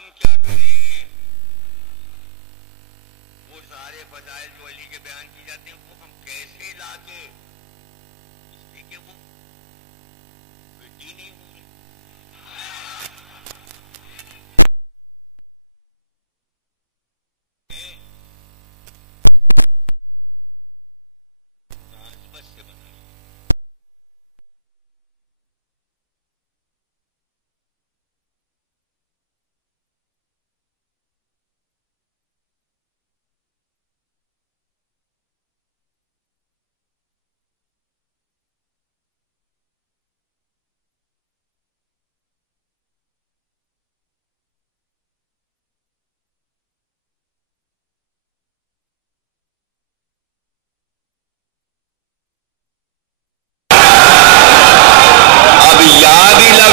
ہم کیا کریں؟ وہ سارے فضائل جو علی کے بیان کی جاتے ہیں وہ ہم کیسے لا کے، اس لیے کہ وہ بیٹی نہیں ہوئے.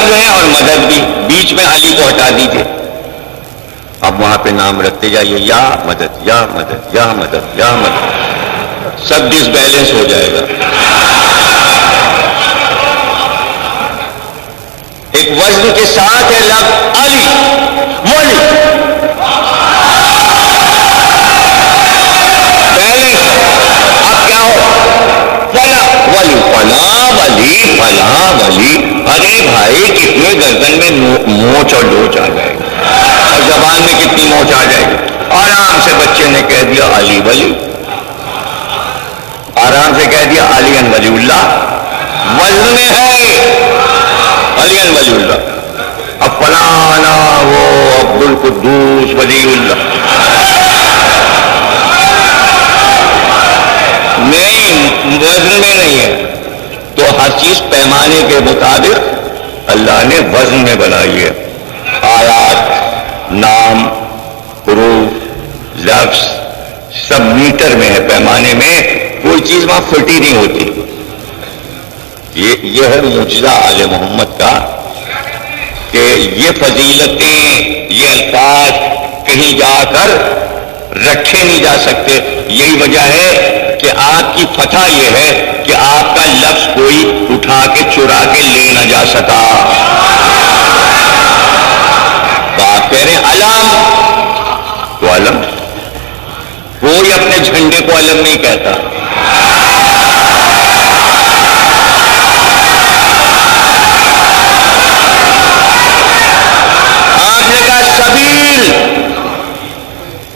اور مدد بھی بیچ میں علی کو ہٹا دیجیے. اب وہاں پہ نام رکھتے جائیے، یا مدد یا مدد یا مدد یا مدد، سب ڈس بیلنس ہو جائے گا. ایک وزن کے ساتھ ہے لفظ علی ولی، بیلنس. اب کیا ہو؟ فلا ولی، فلا ولی، فلا ولی. ارے بھائی کتنے گردن میں موچ اور ڈوچ آ جائے گی، اور زبان میں کتنی موچ آ جائے گی. آرام سے بچے نے کہہ دیا علی ولی، آرام سے کہہ دیا علی ولی اللہ. وزن میں ہے علی ولی اللہ. اب فلانا وہ عبد القدوس ولی اللہ نہیں، وزن میں نہیں ہے. تو ہر چیز پیمانے کے مطابق اللہ نے وزن میں بنائی ہے. آیات، نام، حروف، لفظ سب میٹر میں ہے، پیمانے میں. کوئی چیز وہاں پھٹی نہیں ہوتی. یہ ہے معجزہ آل محمد کا کہ یہ فضیلتیں، یہ الفاظ کہیں جا کر رکھے نہیں جا سکتے. یہی وجہ ہے کہ آپ کی فتح یہ ہے کہ آپ کا لفظ کوئی اٹھا کے چرا کے لے نہ جا سکا. تو آپ کہہ رہے ہیں علم، تو علم کوئی اپنے جھنڈے کو علم نہیں کہتا. آپ نے کہا سبیل،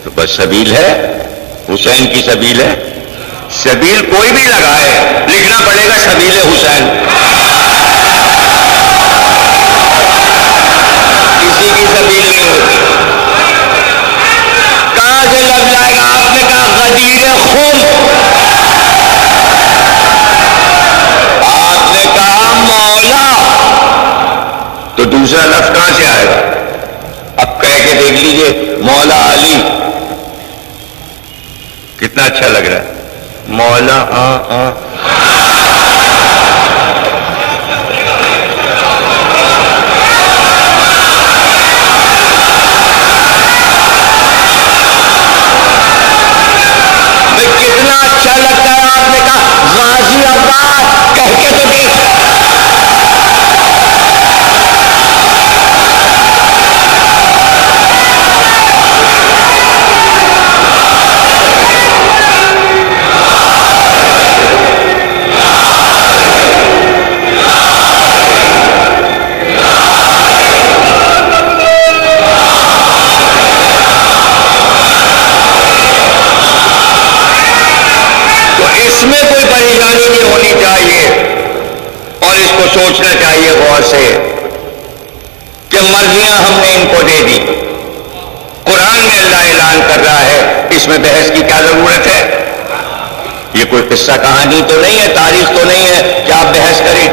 تو بس سبیل ہے، حسین کی سبیل ہے. سبیل کوئی بھی لگائے لکھنا پڑے گا سبیل حسین. کسی کی سبیل نہیں ہوتی. کہاں سے لگ جائے گا؟ آپ نے کہا غدیر خم، آپ نے کہا مولا، تو دوسرا لفظ کہاں سے آئے گا؟ اب کہہ کے دیکھ لیجئے مولا علی، کتنا اچھا لگ رہا ہے. مولا کتنا اچھا لگتا ہے. آپ نے کہا غازی آباد، کہہ کے تو دیکھ. سوچنا چاہیے غور سے کہ مرضیاں ہم نے ان کو دے دی. قرآن میں اللہ اعلان کر رہا ہے، اس میں بحث کی کیا ضرورت ہے؟ یہ کوئی قصہ کہانی تو نہیں ہے، تاریخ تو نہیں ہے کہ آپ بحث کریں.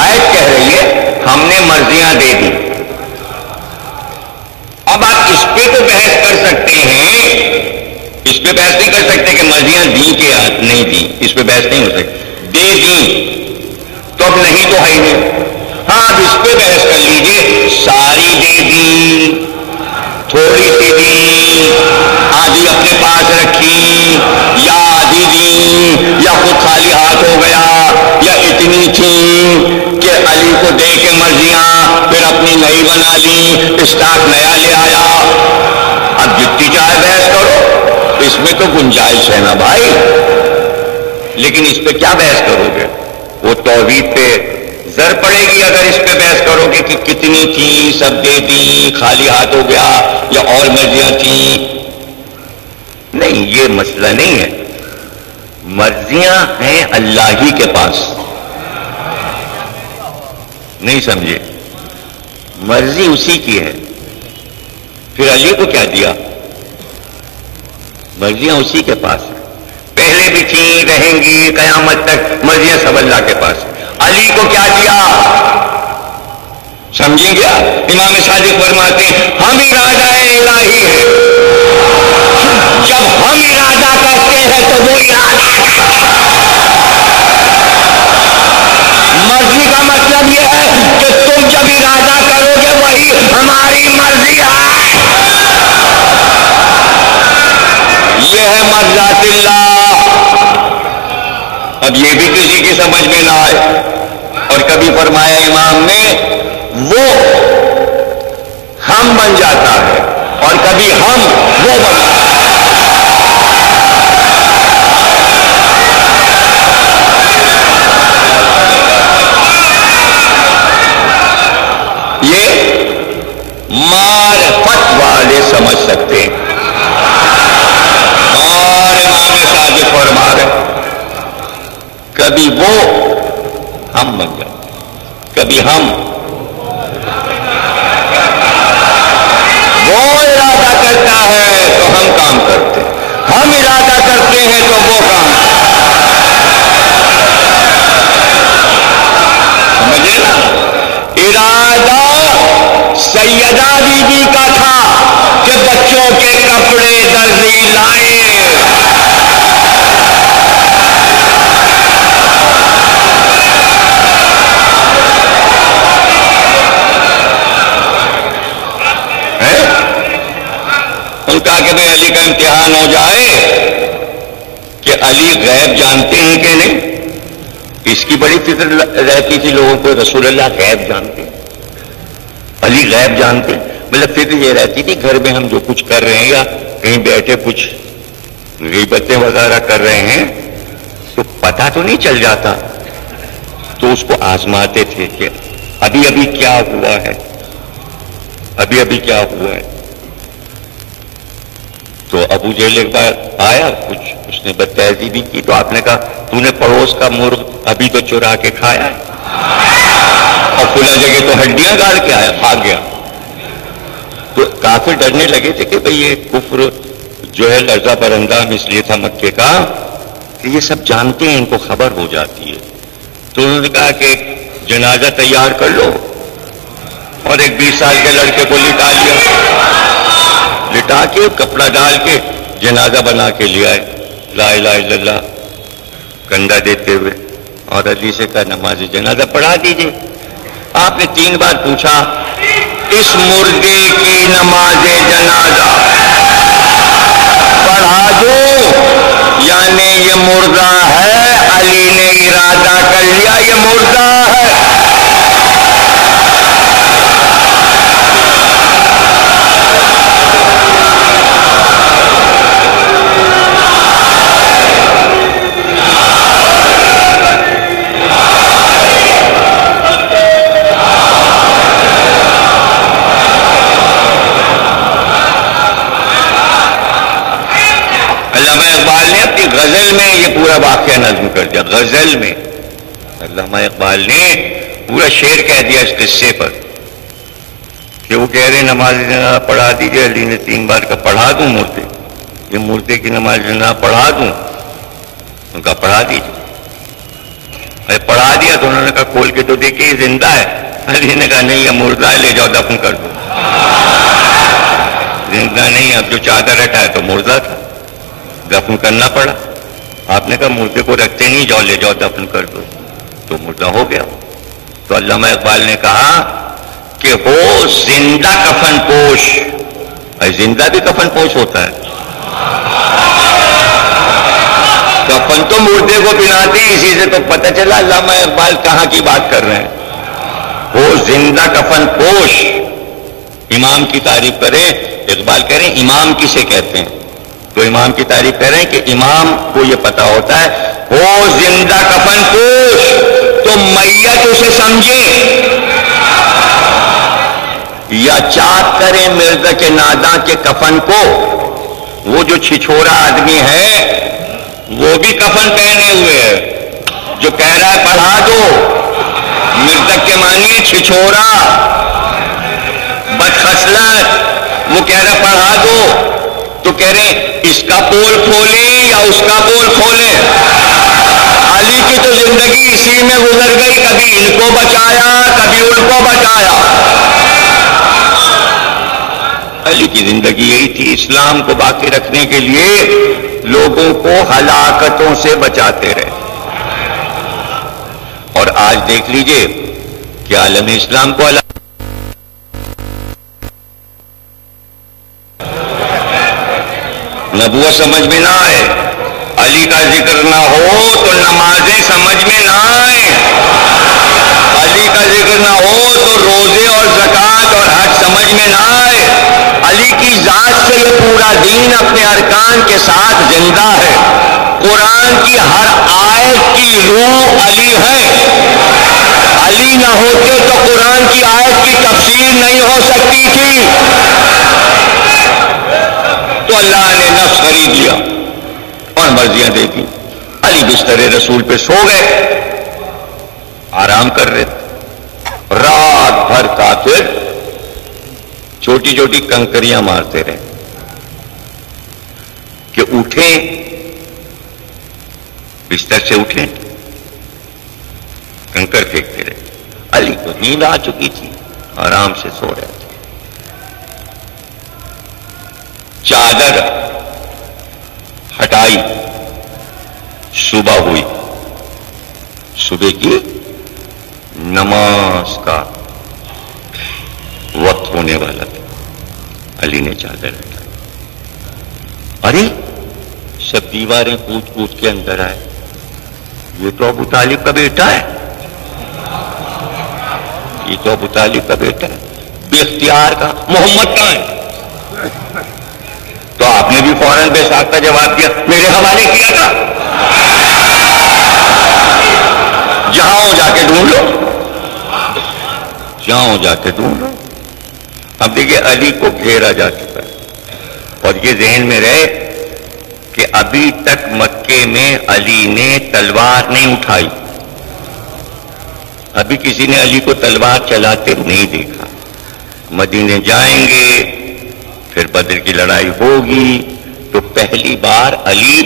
آیت کہہ رہی ہے ہم نے مرضیاں دے دی. اب آپ اس پہ تو بحث کر سکتے ہیں، اس پہ بحث نہیں کر سکتے کہ مرضیاں دی کہ نہیں دی. اس پہ بحث نہیں ہو سکتی. دے دی تو اب نہیں تو ہے ہی نہیں. ہاں اب اس پہ بحث کر لیجئے، ساری دے دی، تھوڑی سی دی، آدھی اپنے پاس رکھی، یا آدھی دی، یا خود خالی ہاتھ ہو گیا، یا اتنی تھی کہ علی کو دے کے مرضیاں پھر اپنی نئی بنا لی، اسٹاک نیا لے آیا. اب جتنی چاہے بحث کرو، اس میں تو گنجائش ہے نا بھائی. لیکن اس پہ کیا بحث کرو گے؟ وہ توحید پہ زر پڑے گی اگر اس پہ بحث کرو گے کہ کتنی تھی، سب دے دی، خالی ہاتھ ہو گیا، یا اور مرضیاں تھیں. نہیں، یہ مسئلہ نہیں ہے. مرضیاں ہیں اللہ ہی کے پاس. نہیں سمجھے؟ مرضی اسی کی ہے. پھر علی کو کیا دیا؟ مرضیاں اسی کے پاس ہیں. پہلے بھی تھیں، رہیں گی قیامت تک. مرضیاں سب اللہ کے پاس. علی کو کیا دیا؟ سمجھیں گیا؟ امام صادق فرماتے ہیں ہم ارادہ الہی ہے. جب ہم ارادہ کرتے ہیں تو وہ ارادہ. مرضی کا مطلب یہ ہے کہ تم جب ارادہ کرو گے وہی ہماری مرضی ہے. یہ ہے مرضات اللہ. اب یہ بھی کسی کی سمجھ میں نہ آئے. اور کبھی فرمایا امام نے وہ ہم بن جاتا ہے اور کبھی ہم وہ بن جاتا ہے. یہ معرفت والے سمجھ سکتے ہیں. اور امام صادق فرما رہے کبھی وہ ہم بن جاتے، کبھی ہم. وہ ارادہ کرتا ہے تو ہم کام کرتے، ہم ارادہ کرتے ہیں تو وہ کام. سمجھے نا؟ ارادہ سیدہ بی بی کا تھا کہ بچوں کے کپڑے درزی لائے. ان کا کہ بھائی علی کا امتحان ہو جائے کہ علی غیب جانتے ہیں کہ نہیں. اس کی بڑی فکر رہتی تھی لوگوں کو، رسول اللہ غیب جانتے ہیں، علی غیب جانتے ہیں. مطلب فکر یہ رہتی تھی گھر میں ہم جو کچھ کر رہے ہیں یا کہیں بیٹھے کچھ غیبتیں وغیرہ کر رہے ہیں تو پتہ تو نہیں چل جاتا. تو اس کو آزماتے تھے کہ ابھی ابھی کیا ہوا ہے، ابھی ابھی کیا ہوا ہے. تو ابو جہل ایک بار آیا، کچھ اس نے بدتہذی بھی کی تو آپ نے کہا تو نے پڑوس کا مرغ ابھی تو چرا کے کھایا ہے اور کھلا جگہ تو ہڈیاں گاڑ کے آیا، کھا گیا. تو کافر ڈرنے لگے تھے کہ بھئی یہ کفر جو ہے لرزہ پر اندام اس لیے تھا مکے کا کہ یہ سب جانتے ہیں، ان کو خبر ہو جاتی ہے. تو انہوں نے کہا کہ جنازہ تیار کر لو اور ایک 20 سال کے لڑکے کو لٹا لیا، لٹا کے کپڑا ڈال کے جنازہ بنا کے لے آئے، لا الہ الا اللہ کندھا دیتے ہوئے. اور علی سے کہا نماز جنازہ پڑھا دیجئے. آپ نے 3 بار پوچھا اس مردے کی نماز جنازہ پڑھا دوں، یعنی یہ مردہ ہے. علی نے ارادہ کر لیا یہ مردہ ہے. غزل میں یہ پورا واقعہ نظم کر دیا. غزل میں علامہ اقبال نے پورا شعر کہہ دیا اس قصے پر کہ وہ کہہ رہے نماز جنازہ پڑھا دیجئے. علی نے 3 بار کا پڑھا دوں مردے، یہ مردے کی نماز جنازہ پڑھا دوں. ان کا پڑھا دیجئے. ارے پڑھا دیا تو انہوں نے کہا کھول کے تو دیکھیں یہ زندہ ہے. علی نے کہا نہیں یہ مردہ ہے، لے جاؤ دفن کر دو. زندہ نہیں، اب جو چادر ہٹا ہے تو مردہ تھا، دفن کرنا پڑا. آپ نے کہا مردے کو رکھتے نہیں، جاؤ لے جاؤ دفن کر دو. تو مردہ ہو گیا. تو علامہ اقبال نے کہا کہ ہو زندہ کفن پوش. زندہ بھی کفن پوش ہوتا ہے. کفن تو مردے کو پہناتے، اسی سے تو پتہ چلا علامہ اقبال کہاں کی بات کر رہے ہیں. وہ زندہ کفن پوش امام کی تعریف کریں. اقبال کہہ رہے ہیں امام کسے کہتے ہیں؟ تو امام کی تعریف کہہ رہے ہیں کہ امام کو یہ پتا ہوتا ہے وہ زندہ کفن پوش، تو میت اسے سمجھے یا چاک کریں مرزا کے ناداں کے کفن کو. وہ جو چھچھورا آدمی ہے وہ بھی کفن پہنے ہوئے ہے، جو کہہ رہا ہے پڑھا دو، مرزا کے معنی چھچھورا بدخصلت، وہ کہہ رہا پڑھا دو، تو کہہ رہے اس کا پول کھولیں یا اس کا پول کھولیں. علی کی تو زندگی اسی میں گزر گئی، کبھی ان کو بچایا کبھی ان کو بچایا. علی کی زندگی یہی تھی، اسلام کو باقی رکھنے کے لیے لوگوں کو ہلاکتوں سے بچاتے رہے. اور آج دیکھ لیجئے کہ عالم اسلام کو نبوت سمجھ میں نہ آئے، علی کا ذکر نہ ہو تو نمازیں سمجھ میں نہ آئے، علی کا ذکر نہ ہو تو روزے اور زکوٰۃ اور حج سمجھ میں نہ آئے. علی کی ذات سے یہ پورا دین اپنے ارکان کے ساتھ زندہ ہے. قرآن کی ہر آیت کی روح علی ہے. علی نہ ہوتے تو قرآن کی آیت کی تفسیر نہیں ہو سکتی تھی. تو اللہ نے نفس خرید لیا اور مرضیاں دے دی. علی بستر رسول پہ سو گئے، آرام کر رہے تھے. رات بھر کافر چھوٹی چھوٹی کنکریاں مارتے رہے کہ اٹھیں، بستر سے اٹھیں، کنکر پھینکتے رہے. علی کو نیند آ چکی تھی، آرام سے سو رہے تھے. چادر ہٹائی، صبح ہوئی، صبح کی نماز کا وقت ہونے والا تھا. علی نے چادر ہٹائی. ارے سب دیواریں کود کود کے اندر آئے. یہ تو ابو طالب کا بیٹا ہے، یہ تو ابو طالب کا بیٹا ہے. بے اختیار کا محمد کہاں ہے؟ تو آپ نے بھی فوراً بے ساختہ جواب دیا، میرے حوالے کیا تھا، جہاں ہو جا کے ڈھونڈ لو، جہاں ہو جا کے ڈھونڈ لو. اب دیکھیے علی کو گھیرا جا چکا ہے، اور یہ ذہن میں رہے کہ ابھی تک مکے میں علی نے تلوار نہیں اٹھائی. ابھی کسی نے علی کو تلوار چلاتے نہیں دیکھا. مدینے جائیں گے، پھر بدر کی لڑائی ہوگی تو پہلی بار علی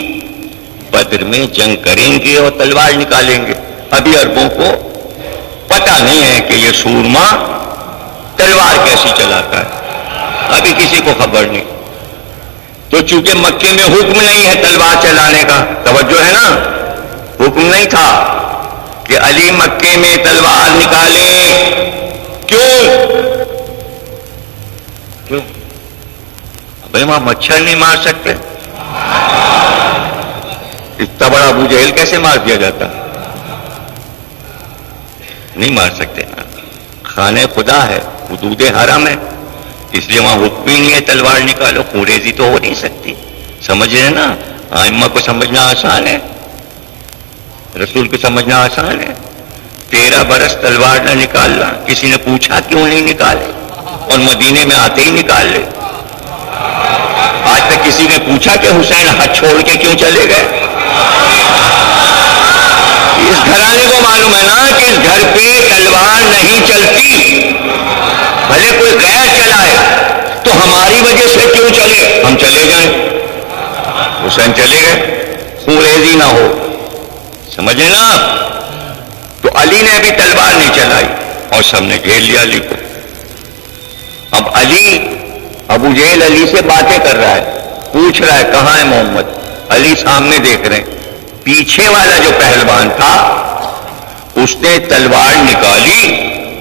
بدر میں جنگ کریں گے اور تلوار نکالیں گے. ابھی عربوں کو پتہ نہیں ہے کہ یہ سورما تلوار کیسی چلاتا ہے، ابھی کسی کو خبر نہیں. تو چونکہ مکے میں حکم نہیں ہے تلوار چلانے کا، توجہ ہے نا، حکم نہیں تھا کہ علی مکے میں تلوار نکالیں. کیوں؟ بھائی وہاں مچھر نہیں مار سکتے؟ اتنا بڑا ابو جہل کیسے مار دیا جاتا؟ نہیں مار سکتے نا. خانہ خدا ہے، حدود حرم ہے، اس لیے وہاں حکم ہی نہیں ہے تلوار نکالو. خوریزی تو ہو نہیں سکتی. سمجھ رہے نا؟ ائمہ کو سمجھنا آسان ہے، رسول کو سمجھنا آسان ہے. 13 برس تلوار نہ نکالنا، کسی نے پوچھا کیوں نہیں نکالے، اور مدینے میں آتے ہی نکال لے. آج تک کسی نے پوچھا کہ حسین حج چھوڑ کے کیوں چلے گئے؟ اس گھرانے کو معلوم ہے نا کہ اس گھر پہ تلوار نہیں چلتی. بھلے کوئی غیر چلائے تو ہماری وجہ سے کیوں چلے، ہم چلے جائیں. حسین چلے گئے، خوریزی نہ ہو. سمجھے نا؟ تو علی نے ابھی تلوار نہیں چلائی اور سب نے گھیر لیا علی کو. اب علی، ابو جہل علی سے باتیں کر رہا ہے، پوچھ رہا ہے کہاں ہے محمد. علی سامنے دیکھ رہے ہیں. پیچھے والا جو پہلوان تھا اس نے تلوار نکالی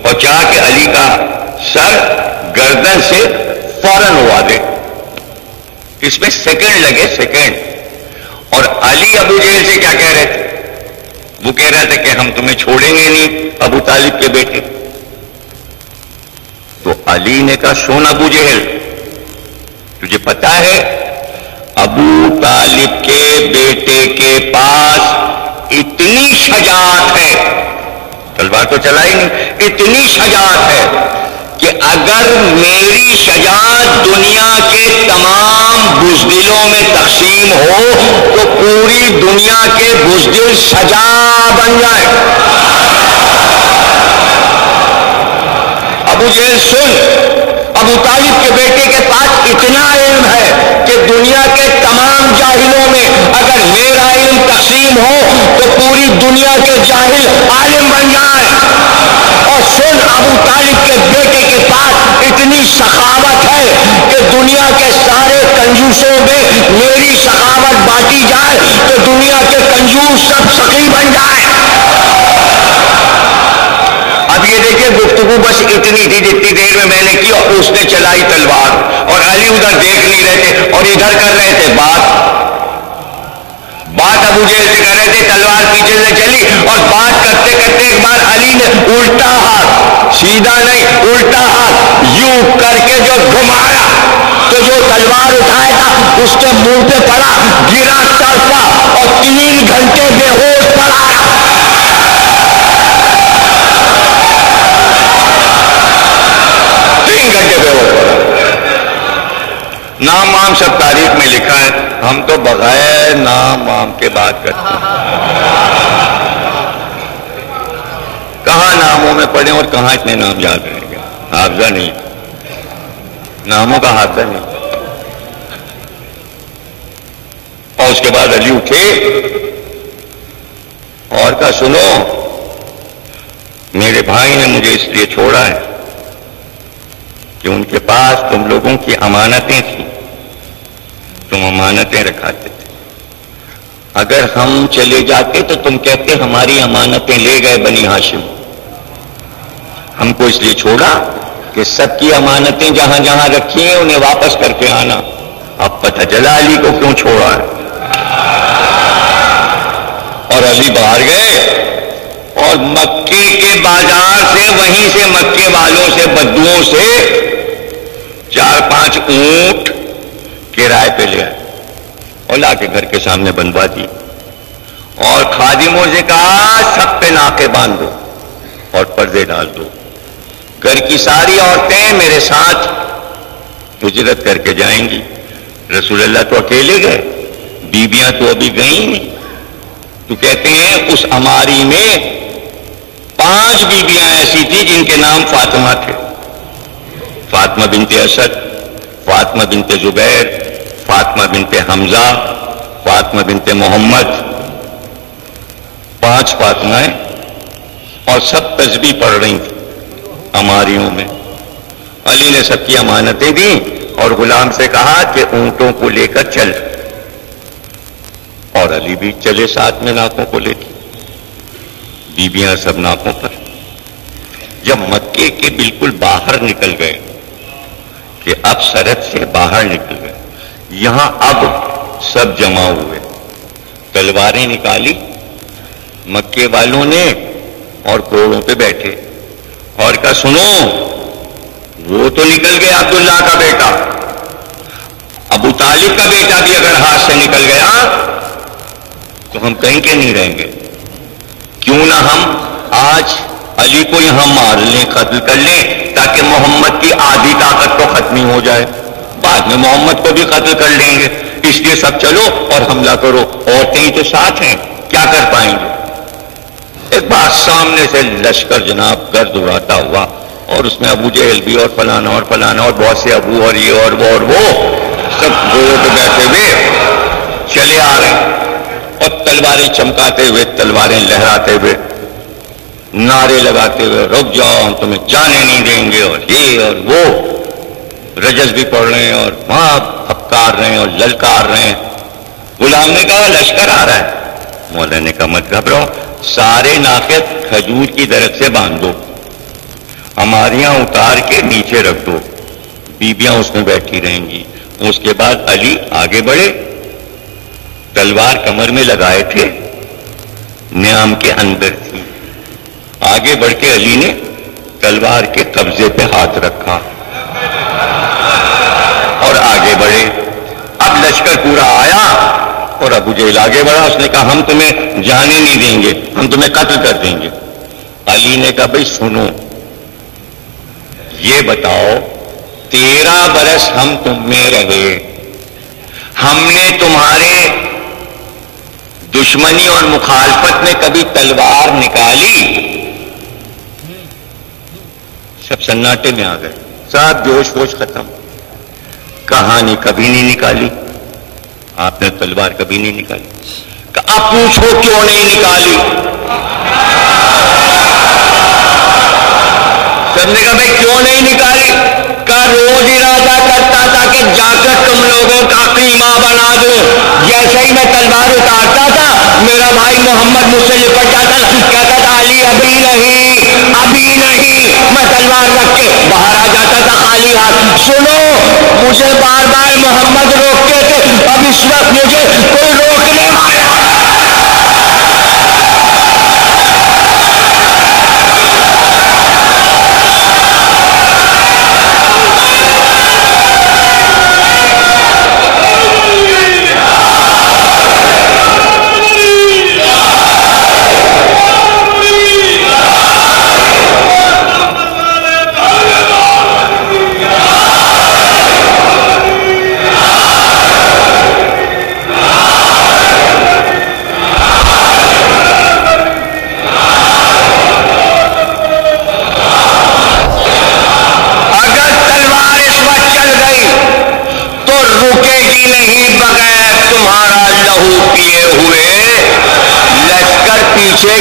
اور چاہ کے علی کا سر گردن سے فوراً ہوا دے. اس میں سیکنڈ لگے، سیکنڈ. اور علی ابو جہل سے کیا کہہ رہے تھے؟ وہ کہہ رہا تھا کہ ہم تمہیں چھوڑیں گے نہیں ابو طالب کے بیٹے. تو علی نے کہا سن ابو جہل، تجھے پتا ہے ابو طالب کے بیٹے کے پاس اتنی شجاعت ہے، تلوار تو چلا ہی نہیں، اتنی شجاعت ہے کہ اگر میری شجاعت دنیا کے تمام بزدلوں میں تقسیم ہو تو پوری دنیا کے بزدل شجاع بن جائے۔ ابو جہل سن، ابو طالب کے بیٹے کے پاس اتنا علم ہے کہ دنیا کے تمام جاہلوں میں اگر میرا علم تقسیم ہو تو پوری دنیا کے جاہل عالم بن جائیں۔ اور سن، ابو طالب کے بیٹے کے پاس اتنی سخاوت ہے کہ دنیا کے سارے کنجوسوں میں میری سخاوت بانٹی جائے تو دنیا کے کنجوس سب سخی بن جائے۔ اب یہ دیکھیں گفتگو بس اتنی تھی جتنی دیر میں نے کی، اور اس نے چلائی تلوار، اور علی ادھر دیکھ نہیں رہے تھے اور ادھر کر رہے تھے بات ابو جہل سے کر رہے تھے، تلوار پیچھے سے چلی اور بات کرتے کرتے ایک بار علی نے الٹا ہاتھ، سیدھا نہیں الٹا ہاتھ یوں کر کے جو گھمایا تو جو تلوار اٹھایا تھا اس کے منہ پہ پڑا، گرا تڑپا اور 3 گھنٹے بے ہوش پڑا۔ 3 گھنٹے بے ہوش پڑا۔ نام وام سب تاریخ میں لکھا ہے، ہم تو بغیر نام وام کے بات کرتے ہیں۔ کہاں ناموں میں پڑھیں اور کہاں اتنے نام یاد رہیں گے، حافظہ نہیں، ناموں کا حافظہ نہیں۔ اور اس کے بعد علی اٹھے اور کہا سنو، میرے بھائی نے مجھے اس لیے چھوڑا ہے کہ ان کے پاس تم لوگوں کی امانتیں تھیں، تم امانتیں رکھاتے تھے، اگر ہم چلے جاتے تو تم کہتے ہماری امانتیں لے گئے بنی ہاشم۔ ہم کو اس لیے چھوڑا کہ سب کی امانتیں جہاں جہاں رکھی ہیں انہیں واپس کر کے آنا۔ اب پتہ چلا علی کو کیوں چھوڑا ہے۔ اور علی باہر گئے اور مکے کے بازار سے، وہیں سے مکے والوں سے، بدوؤں سے 4-5 اونٹ کرائے پہ لے آئے اور لا کے گھر کے سامنے بنوا دی، اور خادموں سے کہا سب پہ ناکے باندھ دو اور پردے ڈال دو، گھر کی ساری عورتیں میرے ساتھ ہجرت کر کے جائیں گی۔ رسول اللہ تو اکیلے گئے، بیویاں تو ابھی گئیں نہیں۔ تو کہتے ہیں اس اماری میں 5 بیویاں ایسی تھی جن کے نام فاطمہ تھے، فاطمہ بنت اسد، فاطمہ بنت زبیر، فاطمہ بنت حمزہ، فاطمہ بنت محمد، 5 فاطمہ، اور سب تسبیح پڑھ رہی تھیں اماریوں میں۔ علی نے سب کی امانتیں دیں اور غلام سے کہا کہ اونٹوں کو لے کر چل، اور علی بھی چلے ساتھ میں ناکوں کو لے کے، بیویاں سب ناکوں پر۔ جب مکے کے بالکل باہر نکل گئے کہ اب سرحد سے باہر نکل گئے، یہاں اب سب جمع ہوئے، تلواریں نکالی مکے والوں نے اور گھوڑوں پہ بیٹھے، اور کہا سنو، وہ تو نکل گیا عبداللہ کا بیٹا، ابو طالب کا بیٹا بھی اگر ہاتھ سے نکل گیا تو ہم کہیں کے نہیں رہیں گے، کیوں نہ ہم آج علی کو یہاں مار لیں، قتل کر لیں، تاکہ محمد کی آدھی طاقت تو ختم ہو جائے، بعد میں محمد کو بھی قتل کر لیں گے، اس لیے سب چلو اور حملہ کرو، عورتیں ہی تو ساتھ ہیں، کیا کر پائیں گے۔ ایک بار سامنے سے لشکر جناب گرد اڑاتا ہوا، اور اس میں ابو جہل بھی اور فلانا اور فلانا اور بہت سے ابو اور یہ اور وہ سب گھوڑوں پہ بیٹھے ہوئے چلے آ رہے ہیں، اور تلواریں چمکاتے ہوئے، تلواریں لہراتے ہوئے، نعرے لگاتے ہوئے، رک جاؤ ہم تمہیں جانے نہیں دیں گے، اور یہ اور وہ، رجز بھی پڑھ رہے ہیں اور وہاں پھپکار رہے ہیں اور للکار رہے ہیں۔ غلام نے کہا لشکر آ رہا ہے، مولا نے کہا مت گھبراؤ، سارے ناقے کھجور کی درخت سے باندھ دو، ہماریاں اتار کے نیچے رکھ دو، بیویاں اس میں بیٹھی رہیں گی۔ اس کے بعد علی آگے بڑھے، تلوار کمر میں لگائے تھے، نیام کے اندر تھی، آگے بڑھ کے علی نے تلوار کے قبضے پہ ہاتھ رکھا اور آگے بڑھے. اب لشکر پورا آیا اور ابو جہل آگے بڑھا. اس نے کہا ہم تمہیں جانے نہیں دیں گے, ہم تمہیں قتل کر دیں گے. علی نے کہا بھائی سنو, یہ بتاؤ 13 برس ہم تم میں رہے, ہم نے تمہارے دشمنی اور مخالفت میں کبھی تلوار نکالی؟ سب سناٹے میں آ گئے, سب جوش ووش ختم. کہانی کبھی نہیں نکالی, آپ نے تلوار کبھی نہیں نکالی. اب پوچھو کیوں نہیں نکالی؟ سب نے کہا بھائی کیوں نہیں نکالی؟ کہا روز ارادہ کرتا تھا کہ جا کر تم لوگوں کا قیمہ بنا دوں. جیسے ہی میں تلوار اتارتا تھا میرا بھائی محمد مجھ سے لپٹ جاتا تھا, کہتا تھا علی ابھی نہیں, ابھی نہیں. میں تلوار رکھ کے باہر آ جاتا تھا خالی ہاتھ. سنو, مجھے بار بار محمد روکتے تھے, اب اس وقت مجھے کوئی روکنے والا.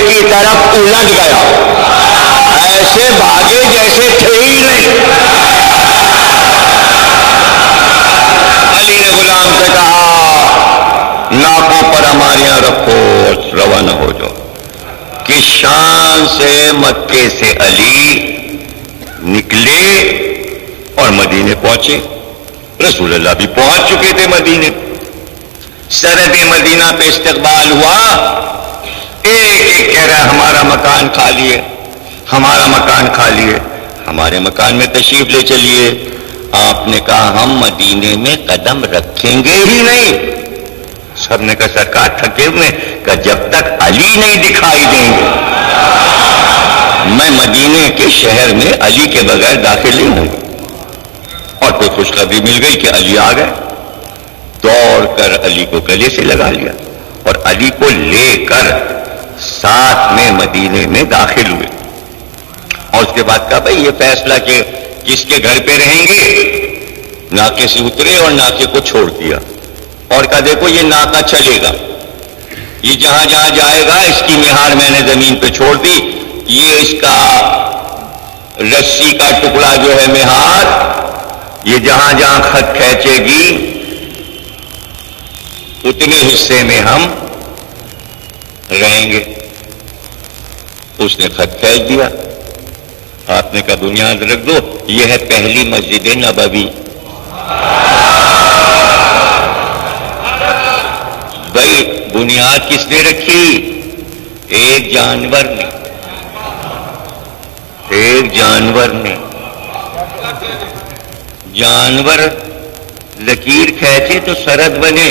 کی طرف الٹ گیا, ایسے بھاگے جیسے تھے ہی نہیں. علی نے غلام سے کہا ناکوں پر ہمارے یہاں رکھو, روانہ ہو جاؤ. کس شان سے مکے سے علی نکلے اور مدینے پہنچے. رسول اللہ بھی پہنچ چکے تھے مدینے. سرحد مدینہ پہ استقبال ہوا. ایک ایک کہہ رہا ہے ہمارا مکان خالی ہے, ہمارا مکان خالی ہے, ہمارے مکان میں تشریف لے چلیے. آپ نے کہا ہم مدینے میں قدم رکھیں گے ہی نہیں. سب نے کہا سرکار تھکے ہوئے, کہ جب تک علی نہیں دکھائی دیں گے میں مدینے کے شہر میں علی کے بغیر داخل نہیں ہوں. اور پھر خوشخبری مل گئی کہ علی آ گئے. دوڑ کر علی کو گلے سے لگا لیا اور علی کو لے کر ساتھ میں مدینے میں داخل ہوئے. اور اس کے بعد کہا بھائی یہ فیصلہ کہ کس کے گھر پہ رہیں گے. ناکے سے اترے اور ناکے کو چھوڑ دیا اور کہا دیکھو یہ ناکا چلے گا, یہ جہاں جہاں جائے گا اس کی مہار میں نے زمین پہ چھوڑ دی. یہ اس کا رسی کا ٹکڑا جو ہے مہار, یہ جہاں جہاں خط کھینچے گی اتنے حصے میں ہم رہیں گے. اس نے خط کھینچ دیا. آپ نے کہا بنیاد رکھ دو, یہ ہے پہلی مسجد نبوی. بھائی بنیاد کس نے رکھی؟ ایک جانور نے, ایک جانور نے. جانور لکیر کھینچے تو سرحد بنے.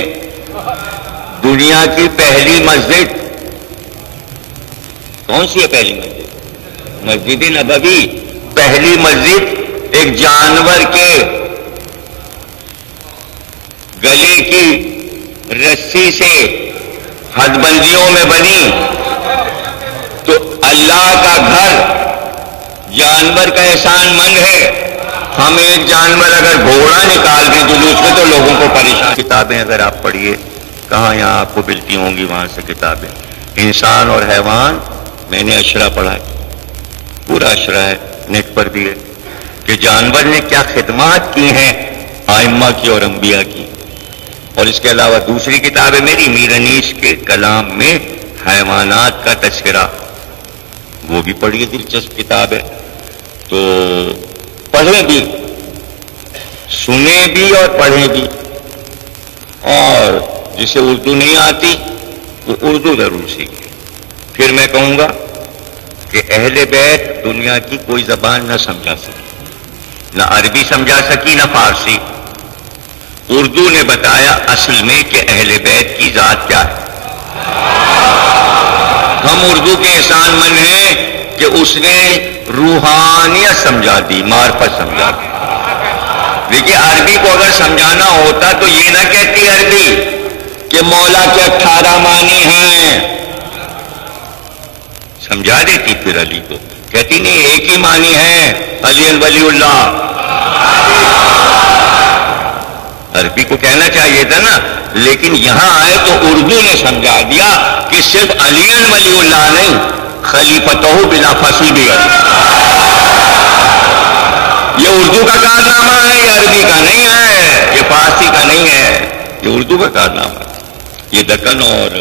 دنیا کی پہلی مسجد کون سی ہے؟ پہلی مسجد مسجد نبوی. پہلی مسجد ایک جانور کے گلے کی رسی سے حد بندیوں میں بنی. تو اللہ کا گھر جانور کا احسان مند ہے. ہم ایک جانور اگر گھوڑا نکال دیں جلوس میں تو لوگوں کو پریشان. کتابیں اگر آپ پڑھیے کہاں یہاں آپ کو ملتی ہوں گی, وہاں سے کتابیں. انسان اور حیوان, میں نے اشرا پڑھا ہے, پورا اشرا ہے, نیٹ پر بھی ہے کہ جانور نے کیا خدمات کی ہیں ائمہ کی اور انبیاء کی. اور اس کے علاوہ دوسری کتاب ہے میری میر انیس کے کلام میں حیوانات کا تذکرہ, وہ بھی پڑھیے, دلچسپ کتاب ہے. تو پڑھیں بھی, سنیں بھی اور پڑھیں بھی. اور جسے اردو نہیں آتی وہ اردو ضرور سیکھے. پھر میں کہوں گا کہ اہل بیت دنیا کی کوئی زبان نہ سمجھا سکی، نہ عربی سمجھا سکی نہ فارسی. اردو نے بتایا اصل میں کہ اہل بیت کی ذات کیا ہے. ہم اردو کے احسان مند ہیں کہ اس نے روحانیت سمجھا دی، معرفت سمجھا دی. دیکھیے عربی کو اگر سمجھانا ہوتا تو یہ نہ کہتی عربی کہ مولا کے 18 معنی ہیں، سمجھا دیتی پھر علی کو. کہتی نہیں ایک ہی معنی ہے، علی ولی اللہ. عربی کو کہنا چاہیے تھا نا، لیکن یہاں آئے تو اردو نے سمجھا دیا کہ صرف علی ولی اللہ نہیں، خلیفتہ بلا فصل بھی علی. یہ اردو کا کارنامہ ہے، یہ عربی کا نہیں ہے، یہ فارسی کا نہیں ہے، یہ اردو کا کارنامہ ہے. یہ دکن اور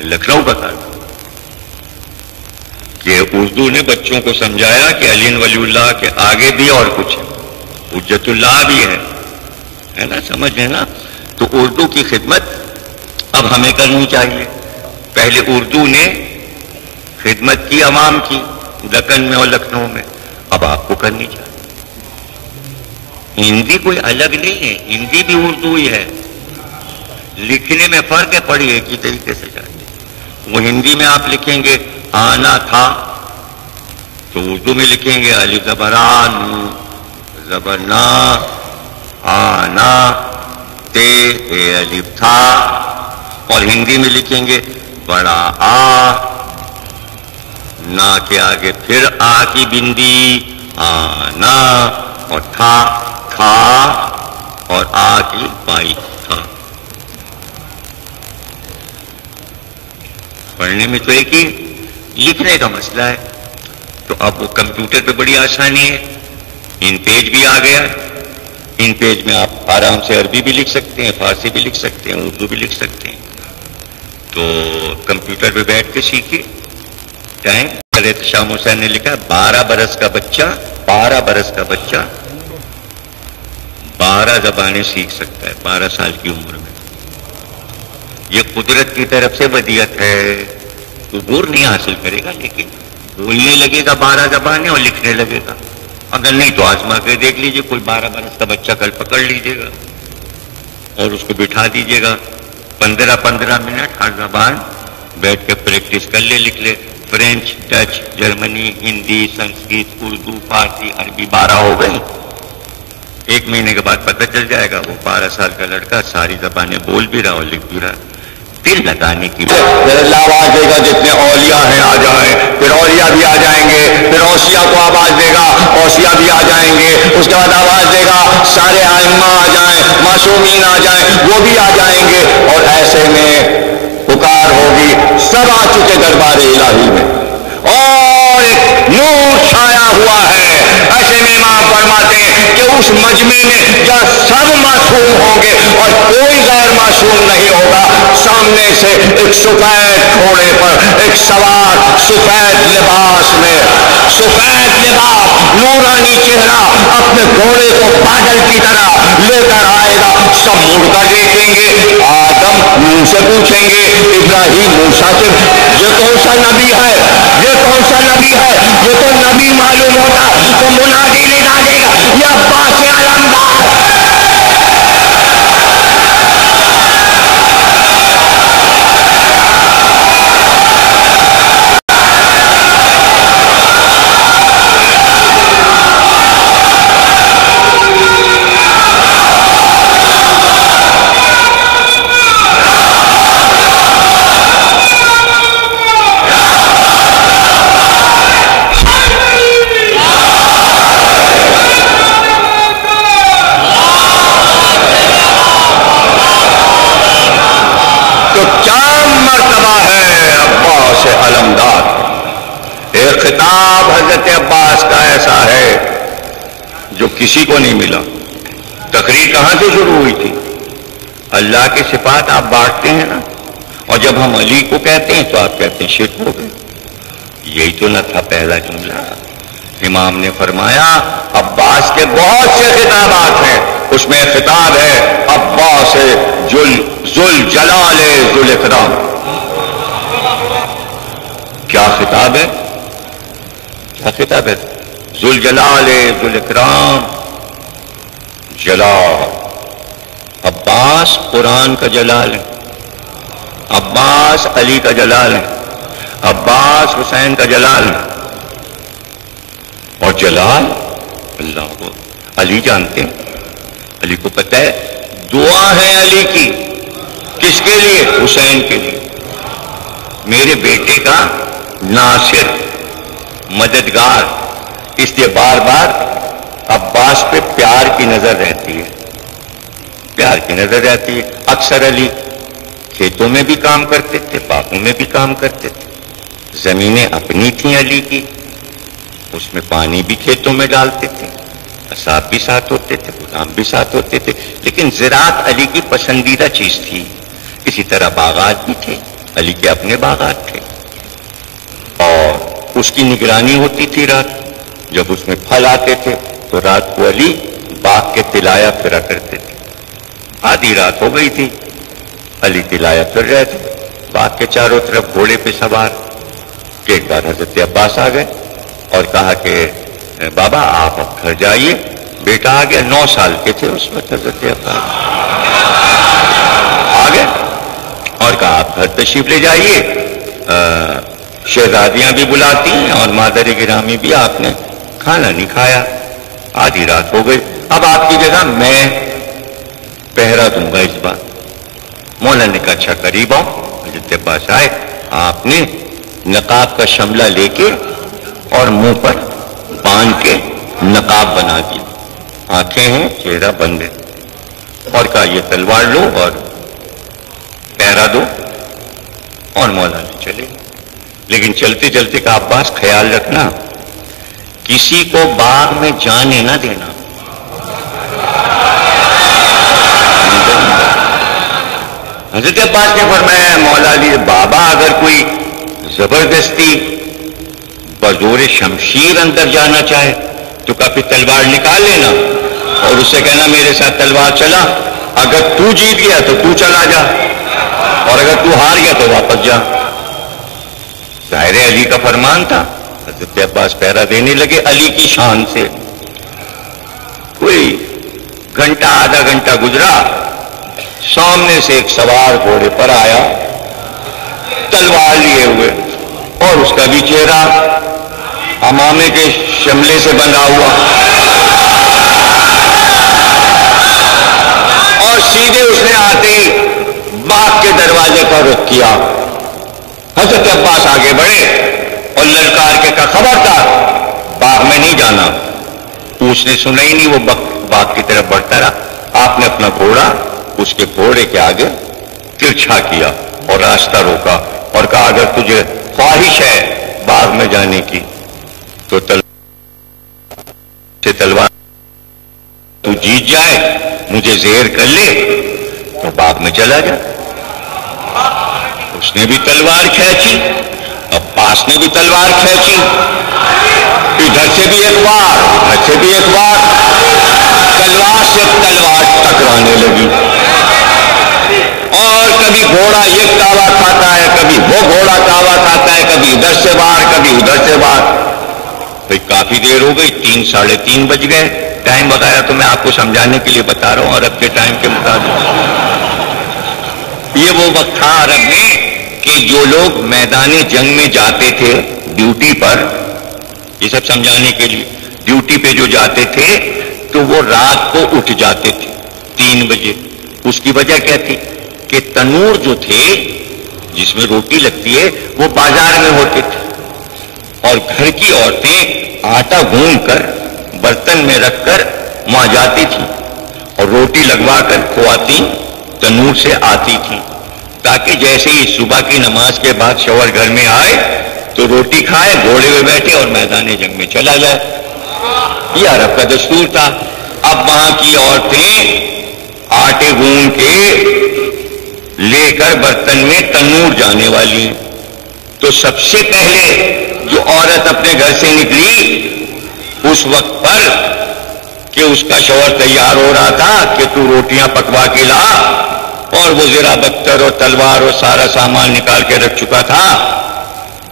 لکھنؤ کا کارنامہ کہ اردو نے بچوں کو سمجھایا کہ علی ولی اللہ کے آگے بھی اور کچھ ہے، حجت اللہ بھی ہے نا. سمجھ ہے نا. تو اردو کی خدمت اب ہمیں کرنی چاہیے. پہلے اردو نے خدمت کی عوام کی دکن میں اور لکھنؤ میں، اب آپ کو کرنی چاہیے. ہندی کوئی الگ نہیں ہے، ہندی بھی اردو ہی ہے. لکھنے میں فرق ہے، پڑھی ایک ہی طریقے سے جائے. وہ ہندی میں آپ لکھیں گے آنا تھا تو اردو میں لکھیں گے الف زبر آ نون زبر نا آنا تے اے الف تھا. اور ہندی میں لکھیں گے بڑا آ، نا کے آگے پھر آ کی بندی آنا، اور تھا تھا اور آ کی پائی تھا. پڑھنے میں تو ایک ہی، لکھنے کا مسئلہ ہے. تو اب وہ کمپیوٹر پہ بڑی آسانی ہے، ان پیج بھی آ گیا. ان پیج میں آپ آرام سے عربی بھی لکھ سکتے ہیں، فارسی بھی لکھ سکتے ہیں، اردو بھی لکھ سکتے ہیں. تو کمپیوٹر پہ بیٹھ کے سیکھیے. ٹائم حضرت شام حسین نے لکھا 12 برس کا بچہ 12 زبانیں سیکھ سکتا ہے 12 سال کی عمر میں. یہ قدرت کی طرف سے ودیعت ہے. عبور نہیں حاصل کرے گا، لیکن بولنے لگے گا 12 زبانیں اور لکھنے لگے گا. اگر نہیں تو آزما کے دیکھ لیجئے، کوئی 12 برس کا بچہ کل پکڑ لیجئے گا اور اس کو بٹھا دیجئے گا 15 منٹ ہر زبان بیٹھ کے پریکٹس کر لے، لکھ لے. فرینچ، ڈچ، جرمنی، ہندی، سنسکرت، اردو، فارسی، عربی 12 ہو گئی. 1 مہینے کے بعد پتہ چل جائے گا وہ 12 سال کا لڑکا ساری زبانیں بول بھی رہا اور لکھ بھی رہا. دل لگانے کی پھر اللہ آواز دے گا جتنے اولیاء ہیں آ جائیں، پھر اولیاء بھی آ جائیں گے، پھر اوصیاء کو آواز دے گا، اوصیاء بھی آ جائیں گے. اس کے بعد آواز دے گا سارے ائمہ آ جائیں، معصومین آ جائیں، وہ بھی آ جائیں گے. اور ایسے میں پکار ہوگی، سب آ چکے دربار الہی میں اور ایک نور چھایا ہوا ہے. ایسے میں امام فرماتے ہیں کہ اس مجمع میں جہاں سب معصوم ہوں گے اور کوئی غیر معصوم نہیں ہوگا، سامنے سے ایک سفید گھوڑے پر ایک سوار سفید لباس میں، سفید لباس، نورانی چہرہ، اپنے گھوڑے کو بادل کی طرح لے کر آئے گا. سب مڑ کر دیکھیں گے، آدم منہ سے پوچھیں گے، ابراہیم موسیٰ سے، یہ کون سا نبی ہے، یہ کون سا نبی ہے، یہ تو نبی معلوم ہوتا تو منادی ندا دے گا یہ عباس علمدار. خطاب حضرت عباس کا ایسا ہے جو کسی کو نہیں ملا. تقریر کہاں سے شروع ہوئی تھی؟ اللہ کی صفات آپ بانٹتے ہیں نا، اور جب ہم علی کو کہتے ہیں تو آپ کہتے ہیں شرک ہو گئے. یہی تو نہ تھا پہلا جملہ. امام نے فرمایا عباس کے بہت سے خطابات ہیں، اس میں خطاب ہے عباس ذل جلال ذل اکرام. کیا خطاب ہے؟ کیا خطاب ہے؟ ذوالجلال ذوالاکرام جلال. عباس قرآن کا جلال ہے، عباس علی کا جلال ہے، عباس حسین کا جلال ہے. اور جلال اللہ کو علی جانتے ہیں، علی کو پتہ ہے دعا ہے علی کی کس کے لیے؟ حسین کے لیے. میرے بیٹے کا ناصر مددگار، اس لیے بار بار عباس پہ پیار کی نظر رہتی ہے، پیار کی نظر رہتی ہے. اکثر علی کھیتوں میں بھی کام کرتے تھے، باغوں میں بھی کام کرتے تھے. زمینیں اپنی تھیں علی کی، اس میں پانی بھی کھیتوں میں ڈالتے تھے، اصحاب بھی ساتھ ہوتے تھے، غلام بھی ساتھ ہوتے تھے. لیکن زراعت علی کی پسندیدہ چیز تھی. اسی طرح باغات بھی تھے، علی کے اپنے باغات تھے، اور اس کی نگرانی ہوتی تھی. رات جب اس میں پھل آتے تھے تو رات کو علی باغ کے تلایا پھرا کرتے تھے. آدھی رات ہو گئی تھی، علی تلایا پھر رہے تھے باغ کے چاروں طرف گھوڑے پہ سوار. کہ ایک بار حضرت عباس آ گئے اور کہا کہ بابا آپ اب گھر جائیے. بیٹا آ گیا، 9 سال کے تھے اس وقت حضرت عباس. آ گئے اور کہا آپ گھر تشریف لے جائیے، شہزادیاں بھی بلاتی ہیں اور مادر گرامی بھی، آپ نے کھانا نہیں کھایا. آدھی رات ہو گئی، اب آپ کی جگہ میں پہرا دوں گا اس بار. مولانا نے کہا اچھا قریب آؤ. حضرت عباس آئے، آپ نے نقاب کا شملہ لے کے اور منہ پر باندھ کے نقاب بنا دیا. آنکھیں ہیں، چہرہ بند ہے، اور کہا یہ تلوار لو اور پہرا دو. اور مولانا چلے. لیکن چلتے چلتے کہا عباس خیال رکھنا کسی کو باغ میں جانے نہ دینا. حضرت عباس نے فرمایا مولا علی بابا اگر کوئی زبردستی بزور شمشیر اندر جانا چاہے تو کافی تلوار نکال لینا اور اسے کہنا میرے ساتھ تلوار چلا. اگر تو جیت گیا تو تو چلا جا، اور اگر تو ہار گیا تو واپس جا. ظاہر علی کا فرمان تھا. حضرت عباس پہرا دینے لگے علی کی شان سے. کوئی گھنٹہ آدھا گھنٹہ گزرا، سامنے سے ایک سوار گھوڑے پر آیا تلوار لیے ہوئے، اور اس کا بھی چہرہ امامے کے شملے سے بندھا ہوا، اور سیدھے اس نے آتے ہی باغ کے دروازے پر رخ کیا. حضرت عباس آگے بڑھے اور للکار کے کہا خبردار باغ میں نہیں جانا. اس نے سنا ہی نہیں، وہ باغ کی طرف بڑھتا رہا. آپ نے اپنا گھوڑا اس کے گھوڑے کے آگے ترچھا کیا اور راستہ روکا اور کہا اگر تجھے خواہش ہے باغ میں جانے کی تو تلوار تو جیت جائے، مجھے زہر کر لے تو باغ میں چلا جا. اس نے بھی تلوار کھینچی، عباس نے بھی تلوار کھینچی، ادھر سے بھی ایک بار ادھر سے بھی ایک بار، تلوار سے تلوار ٹکرانے لگی. اور کبھی گھوڑا یہ کاوا کھاتا ہے، کبھی وہ گھوڑا کاوا کھاتا ہے، کبھی ادھر سے باہر کبھی ادھر سے باہر. بھئی کافی دیر ہو گئی، 3 ساڑھے 3 بج گئے. ٹائم وغیرہ تو میں آپ کو سمجھانے کے لیے بتا رہا ہوں عرب کے ٹائم کے مطابق. یہ وہ وقت تھا عرب میں کہ جو لوگ میدان جنگ میں جاتے تھے ڈیوٹی پر، یہ سب سمجھانے کے لیے، ڈیوٹی پہ جو جاتے تھے تو وہ رات کو اٹھ جاتے تھے 3 بجے. اس کی وجہ کیا تھی کہ تنور جو تھے جس میں روٹی لگتی ہے وہ بازار میں ہوتے تھے، اور گھر کی عورتیں آٹا گھون کر برتن میں رکھ کر وہاں جاتی تھی اور روٹی لگوا کر کھواتی تنور سے آتی تھی، تاکہ جیسے ہی صبح کی نماز کے بعد شوہر گھر میں آئے تو روٹی کھائے، گھوڑے میں بیٹھے اور میدان جنگ میں چلا جائے. یہ عرب کا دستور تھا. اب وہاں کی عورتیں آٹے گون کے لے کر برتن میں تنور جانے والی ہیں. تو سب سے پہلے جو عورت اپنے گھر سے نکلی اس وقت پر کہ اس کا شوہر تیار ہو رہا تھا کہ تو روٹیاں پکوا کے لا، اور وہ ذرا بختر اور تلوار اور سارا سامان نکال کے رکھ چکا تھا،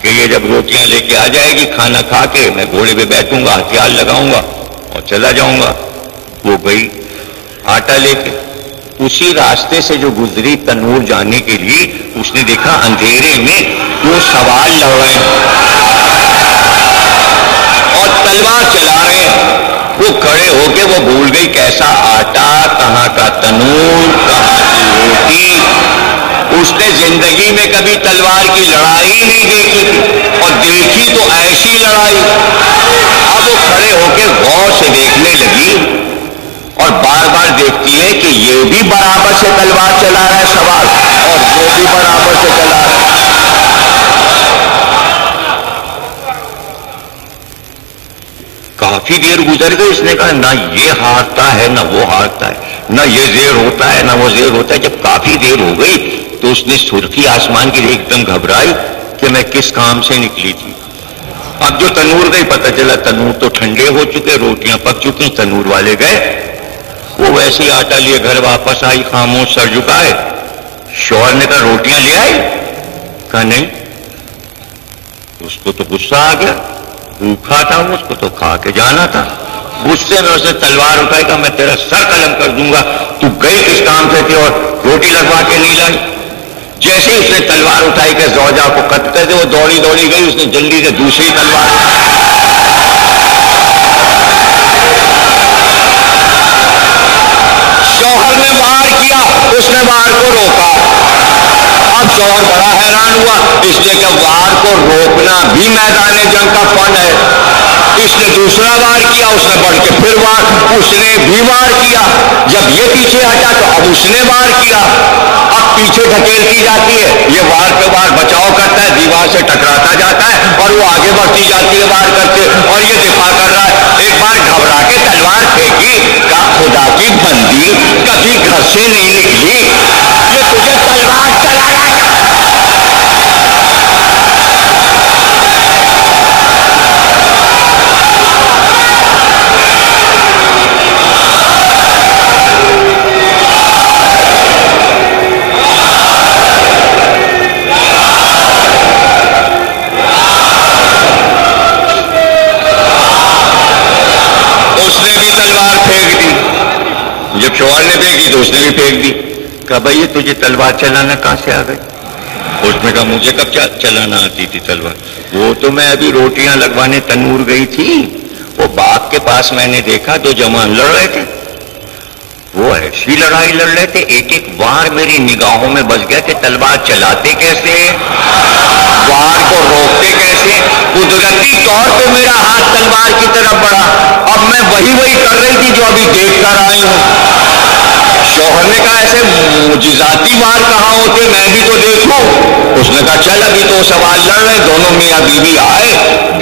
کہ یہ جب روٹیاں لے کے آ جائے گی، کھانا کھا کے میں گھوڑے پہ بیٹھوں گا، ہتھیار لگاؤں گا اور چلا جاؤں گا۔ وہ گئی آٹا لے کے، اسی راستے سے جو گزری تنور جانے کے لیے، اس نے دیکھا اندھیرے میں وہ سوار لڑ رہے ہیں اور تلوار چلا رہے ہیں۔ وہ کھڑے ہو کے وہ بھول گئی کیسا آٹا، کہاں کا تنور، کہاں کی روٹی۔ اس نے زندگی میں کبھی تلوار کی لڑائی نہیں دیکھی تھی، اور دیکھی تو ایسی لڑائی۔ اب وہ کھڑے ہو کے غور سے دیکھنے لگی اور بار بار دیکھتی ہے کہ یہ بھی برابر سے تلوار چلا رہا ہے سوار، اور وہ بھی برابر سے چلا رہا ہے۔ کافی دیر گزر گئی، اس نے کہا نہ یہ ہارتا ہے نہ وہ ہارتا ہے، نہ یہ زیر ہوتا ہے نہ وہ زیر ہوتا ہے۔ جب کافی دیر ہو گئی تو اس نے سرخی آسمان کے لیے ایک دم گھبرائی کہ میں کس کام سے نکلی تھی۔ اب جو تنور گئی، پتہ چلا تنور تو ٹھنڈے ہو چکے، روٹیاں پک چکی، تنور والے گئے۔ وہ ویسے ہی آٹا لیے گھر واپس آئی، خاموش سر جھکائے۔ شوہر نے کہا روٹیاں لے آئی؟ کہا نہیں۔ اس کو تو غصہ آ گیا، بھوکھا تھا وہ، اس کو تو کھا کے جانا تھا۔ غصے میں اسے تلوار اٹھائی، کہا میں تیرا سر قلم کر دوں گا، تو گئی کس کام سے تھی اور روٹی لگوا کے نہیں لائی؟ جیسے ہی اس نے تلوار اٹھائی کہ زوجہ کو قتل کر دے، وہ دوڑی دوڑی گئی، اس نے جلدی سے دوسری تلوار شوہر نے وار کیا، اس نے وار کو روکا۔ اب شوہر بڑا حیران ہوا، اس لیے کہ وار کو روکنا بھی میدان جنگ کا فن ہے۔ اس نے دوسرا وار کیا، اس نے بڑھ کے پھر وار، اس نے بھی وار کیا۔ جب یہ پیچھے ہٹا تو اب اس نے وار کیا۔ اب پیچھے دھکیلتی جاتی ہے، یہ وار پہ وار بچاؤ کرتا ہے، دیوار سے ٹکراتا جاتا ہے اور وہ آگے بڑھتی جاتی ہے وار کرتے، اور یہ دفاع کر رہا ہے۔ ایک بار گھبرا کے تلوار پھینکی، کہا خدا کی بندی کبھی گھر سے نہیں نکلی، یہ تجھے تلوار چلانا۔ جب شوہر نے پھینکی تو اس نے بھی پھینک دی۔ کہا بھائی تجھے تلوار چلانا کہاں سے آ گئی؟ اس نے کہا مجھے کب چلانا آتی تھی تلوار؟ وہ تو میں ابھی روٹیاں لگوانے تنور گئی تھی، وہ باغ کے پاس میں نے دیکھا دو جوان لڑ رہے تھے، وہ ایسی لڑائی لڑ رہے تھے، ایک ایک وار میری نگاہوں میں بس گیا کہ تلوار چلاتے کیسے، وار کو روکتے کیسے۔ قدرتی طور پہ میرا ہاتھ تلوار کی طرف بڑھا، اب میں وہی کر رہی تھی جو ابھی دیکھ کر آئی ہوں۔ شوہر نے کہا ایسے معجزاتی وار کہاں ہوتے، میں بھی تو دیکھوں۔ اس نے کہا چل ابھی تو سوال لڑ رہے، دونوں میاں بیوی آئے،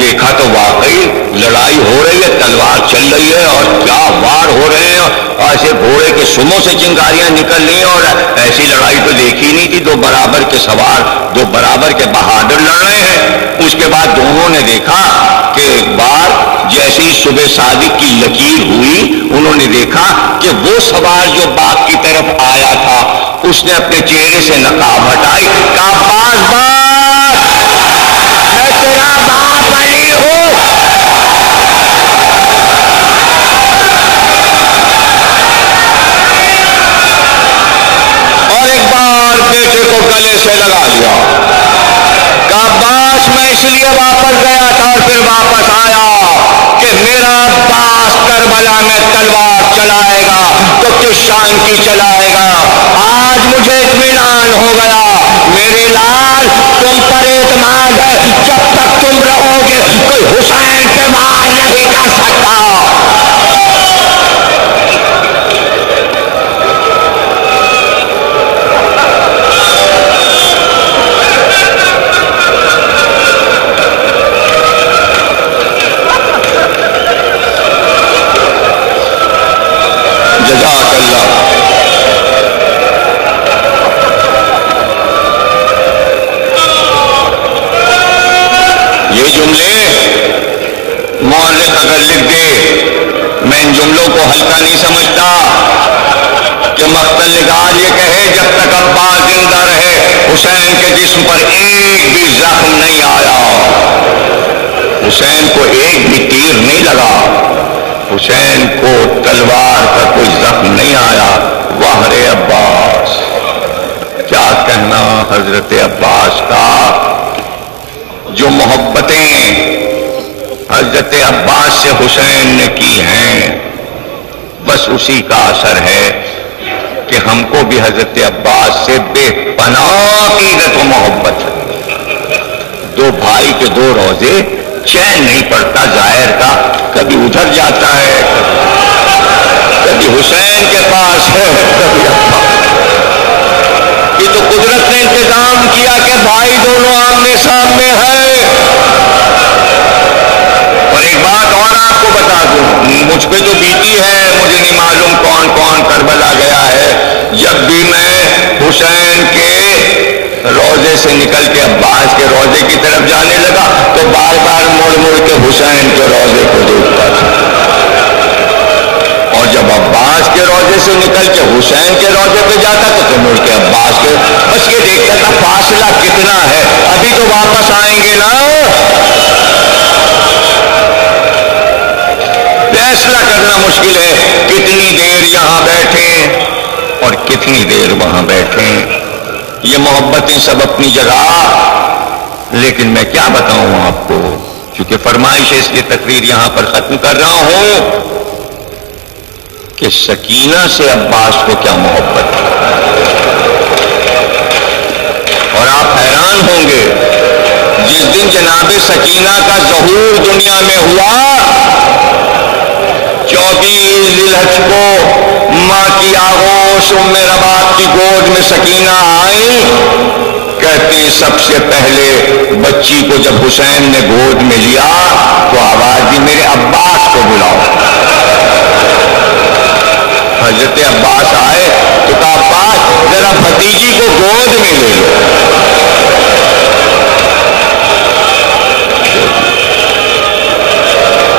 دیکھا تو واقعی لڑائی ہو رہی ہے، تلوار چل رہی ہے اور کیا وار ہو رہے ہیں، ایسے گھوڑے کے سموں سے چنگاریاں نکل رہی ہیں، اور ایسی لڑائی تو دیکھی نہیں تھی، دو برابر کے سوار، دو برابر کے بہادر لڑ رہے ہیں۔ اس کے بعد دونوں نے دیکھا کہ ایک بار جیسے ہی صبح صادق کی لکیر ہوئی، انہوں نے دیکھا کہ وہ سوار جو باغ کی طرف آیا تھا، اس نے اپنے چہرے سے نقاب ہٹائی، کہا باز باز میں تیرا باپ علی ہوں۔ اور ایک بار بیٹے کو گلے سے لگا لیا، کہا باز میں اس لیے واپس گیا تھا اور پھر واپس آیا کہ میرا باز کربلا میں تلوار چلائے گا تو کس شان کی چلائے گا۔ آج مجھے اطمینان ہو گیا، میرے لال تم پر اعتماد ہے، جب تک تم رہو گے کوئی حسین پہ وار نہیں کر سکتا۔ جزاک اللہ۔ یہ جملے مورخ اگر لکھ دے، میں ان جملوں کو ہلکا نہیں سمجھتا کہ مقتل نگار یہ کہے جب تک عباس زندہ رہے حسین کے جسم پر ایک بھی زخم نہیں آیا۔ حسین کو ایک بھی تیر نہیں لگا، حسین کو تلوار کا کوئی زخم نہیں آیا۔ واہ رے عباس، کیا کہنا حضرت عباس کا، جو محبتیں حضرت عباس سے حسین نے کی ہیں بس اسی کا اثر ہے کہ ہم کو بھی حضرت عباس سے بے پناہ عقیدت و محبت ہے۔ دو بھائی کے دو روزے، چین نہیں پڑتا ظاہر کا، کبھی ادھر جاتا ہے کبھی حسین کے پاس ہے کبھی عباس۔ یہ تو قدرت نے انتظام کیا کہ بھائی دونوں آمنے سامنے ہیں۔ اور ایک بات اور آپ کو بتا دوں، مجھ پہ تو بیتی ہے، مجھے نہیں معلوم کون کون کربلا گیا ہے، جب بھی میں حسین کے روزے سے نکل کے عباس کے روزے کی طرف جانے لگا تو بار بار مڑ مڑ کے حسین کے روزے کو دیکھتا تھا، اور جب عباس کے روزے سے نکل کے حسین کے روزے پہ جاتا تھا تو مڑ کے عباس کے، بس یہ دیکھتا تھا فاصلہ کتنا ہے، ابھی تو واپس آئیں گے نا۔ فیصلہ کرنا مشکل ہے، کتنی دیر یہاں بیٹھیں اور کتنی دیر وہاں بیٹھیں۔ یہ محبتیں سب اپنی جگہ، لیکن میں کیا بتاؤں آپ کو، چونکہ فرمائش ہے اس لیے تقریر یہاں پر ختم کر رہا ہوں کہ سکینہ سے عباس کو کیا محبت ہے۔ اور آپ حیران ہوں گے، جس دن جناب سکینہ کا ظہور دنیا میں ہوا، 24 ذی الحج کو ماں کی آغوش ام رباط کی گود میں سکینہ آئی، کہتی سب سے پہلے بچی کو جب حسین نے گود میں لیا تو آواز دی میرے عباس کو بلاؤ۔ حضرت عباس آئے تو کہا عباس ذرا بھتیجی کو گود میں لے لو۔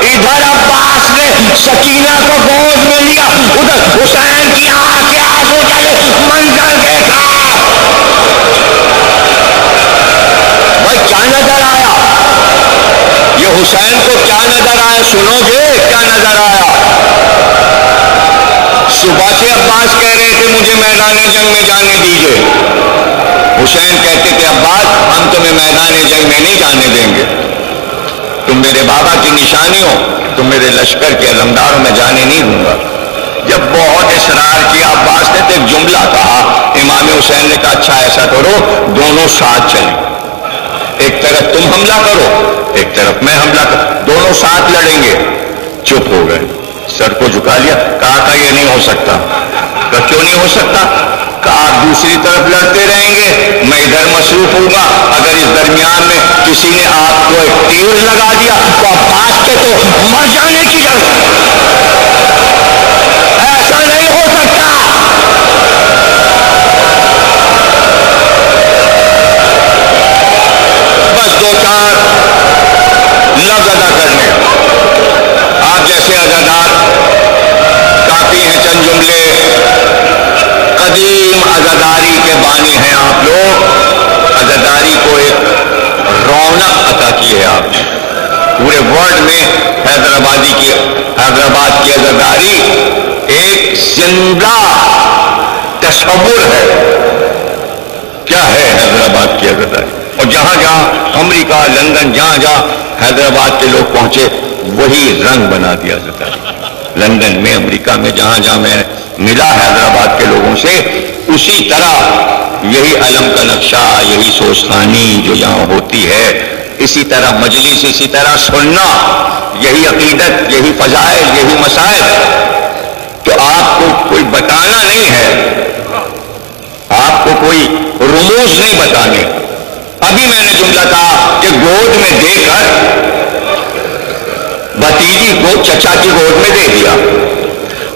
ادھر عباس نے سکینہ کو گود میں لیا، ادھر حسین کی آنکھ کے آنسو چلے، منظر دیکھا۔ بھائی کیا نظر آیا؟ یہ حسین کو کیا نظر آیا؟ سنو گے کیا نظر آیا؟ صبح سے عباس کہہ رہے تھے مجھے میدان جنگ میں جانے دیجئے، حسین کہتے تھے عباس ہم تمہیں میدان جنگ میں نہیں جانے دیں گے، تم میرے بابا کی نشانی ہو، تم میرے لشکر کے علمداروں میں جانے نہیں دوں گا۔ جب بہت اصرار کیا عباس نے تو ایک جملہ کہا، امام حسین نے کہا اچھا ایسا کرو دونوں ساتھ چلیں، ایک طرف تم حملہ کرو ایک طرف میں حملہ کروں، دونوں ساتھ لڑیں گے۔ چپ ہو گئے، سر کو جھکا لیا، کہا تھا یہ نہیں ہو سکتا۔ کہا کیوں نہیں ہو سکتا؟ کہا آپ دوسری طرف لڑتے رہیں گے، میں ادھر مصروف ہوں گا، اگر اس درمیان میں کسی نے آپ کو ایک تیر لگا دیا تو عباس کے تو مر جانے کی ضرورت، ایسا نہیں ہو سکتا۔ بس دو چار لفظ ادا کرنے، آپ جیسے عزادار کافی ہیں، چند جملے، قدیم عزاداری کے بانی ہیں آپ لوگ، عزاداری کو ایک رونق عطا کی ہے آپ نے، پورے ورلڈ میں حیدرآباد کی عزاداری ایک زندہ تصور ہے، کیا ہے حیدرآباد کی عزاداری، اور جہاں جہاں امریکہ لندن جہاں جہاں حیدرآباد کے لوگ پہنچے وہی رنگ بنا دیا عزاداری، لندن میں امریکہ میں جہاں جہاں میں ملا حیدرآباد کے لوگوں سے، اسی طرح یہی علم کا نقشہ، یہی سوچخانی جو یہاں ہوتی ہے، اسی طرح مجلس، اسی طرح سننا، یہی عقیدت، یہی فضائل، یہی مسائل۔ تو آپ کو کوئی بتانا نہیں ہے، آپ کو کوئی رموز نہیں بتانے۔ ابھی میں نے جملہ کہا کہ گود میں دے کر بھتیجی کو چچا کی گود میں دے دیا،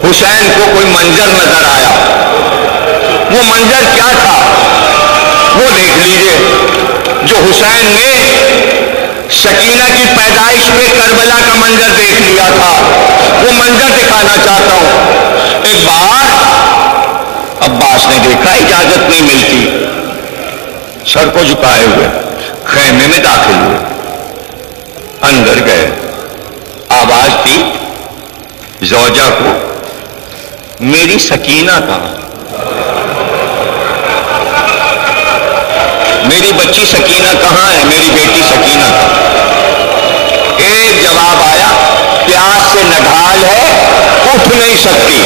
حسین کو کوئی منظر نظر آیا، وہ منظر کیا تھا وہ دیکھ لیجئے، جو حسین نے سکینہ کی پیدائش پہ کربلا کا منظر دیکھ لیا تھا، وہ منظر دکھانا چاہتا ہوں۔ ایک بار عباس نے دیکھا اجازت نہیں ملتی، سر کو جھکائے ہوئے خیمے میں داخل ہوئے، اندر گئے. آواز دی زوجہ کو، میری سکینہ کہاں؟ میری بچی سکینہ کہاں ہے؟ میری بیٹی سکینہ کہاں؟ ایک جواب آیا، پیاس سے نڈھال ہے، اٹھ نہیں سکتی.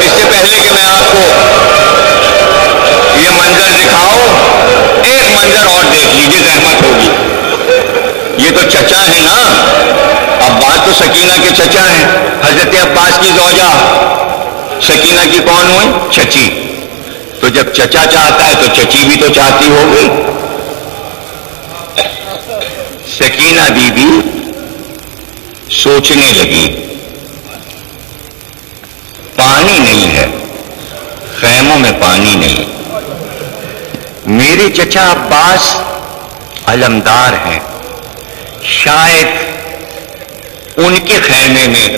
اس سے پہلے کہ میں آپ کو یہ منظر دکھاؤں، ایک منظر اور دیکھ لیجیے، زحمت ہوگی. یہ تو چچا ہے نا، عباس تو سکینہ کے چچا ہیں. حضرت عباس کی زوجہ سکینہ کی کون ہوئی؟ چچی. تو جب چچا چاہتا ہے تو چچی بھی تو چاہتی ہوگی. سکینہ بی بی سوچنے لگی، پانی نہیں ہے، خیموں میں پانی نہیں. میرے چچا عباس علمدار ہیں، شاید ان کے خیمے میں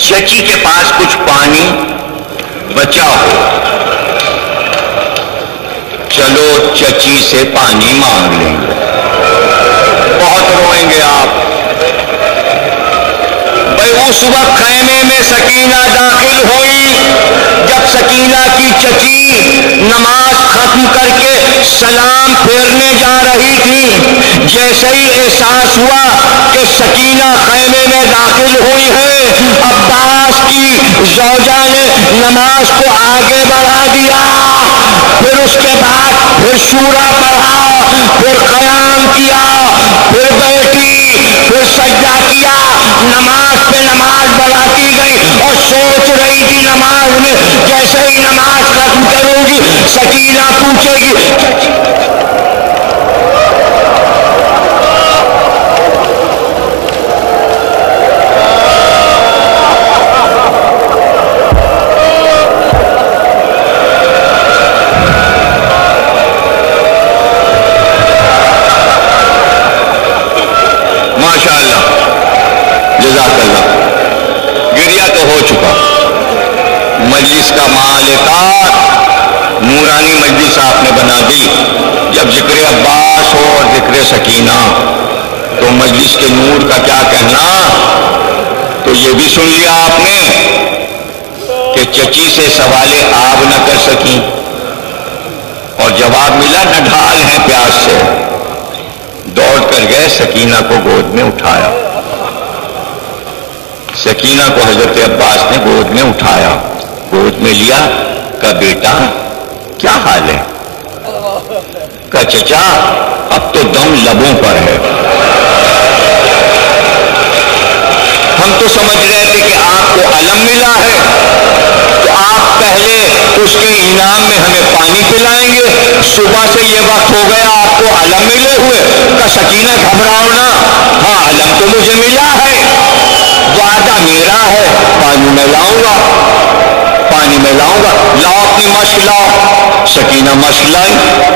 چچی کے پاس کچھ پانی بچا ہو. چلو چچی سے پانی مانگ لیں گے. بہت روئیں گے آپ. بھائی اس وقت خیمے میں سکینہ داخل ہوئی جب سکینہ کی چچی نماز ختم کر کے سلام پھیرنے جا رہی تھی. جیسے ہی احساس ہوا کہ سکینہ خیمے میں داخل ہوئی ہے، عباس کی زوجہ نے نماز کو آگے بڑھا دیا. پھر اس کے بعد پھر شورا پڑھا، پھر قیام کیا، پھر بیٹھی، پھر سجدہ کیا. نماز پہ نماز بڑھاتی گئی اور سوچ رہی تھی نماز میں جیسے ہی نماز ختم کروں گی سکینہ پوچھے گی مجلس کا مالکات نورانی مجلس آپ نے بنا دی. جب ذکر عباس ہو اور ذکر سکینہ تو مجلس کے نور کا کیا کہنا. تو یہ بھی سن لیا آپ نے کہ چچی سے سوال آب نہ کر سکی اور جواب ملا نہ ڈھال ہیں پیاس سے. دوڑ کر گئے، سکینہ کو گود میں اٹھایا. سکینہ کو حضرت عباس نے گود میں اٹھایا، گود میں لیا. کہا بیٹا کیا حال ہے؟ کہا چچا اب تو دم لبوں پر ہے. ہم تو سمجھ رہے تھے کہ آپ کو علم ملا ہے تو آپ پہلے اس کے انعام میں ہمیں پانی پلائیں گے. صبح سے یہ وقت ہو گیا آپ کو علم ملے ہوئے. کہا سکینہ گھبراؤ نہ، ہاں علم تو مجھے ملا ہے، وعدہ میرا ہے، پانی میں لاؤں گا، پانی میں لاؤں گا. لاؤ اپنی مشق لاؤ. سکینہ مشق لائی،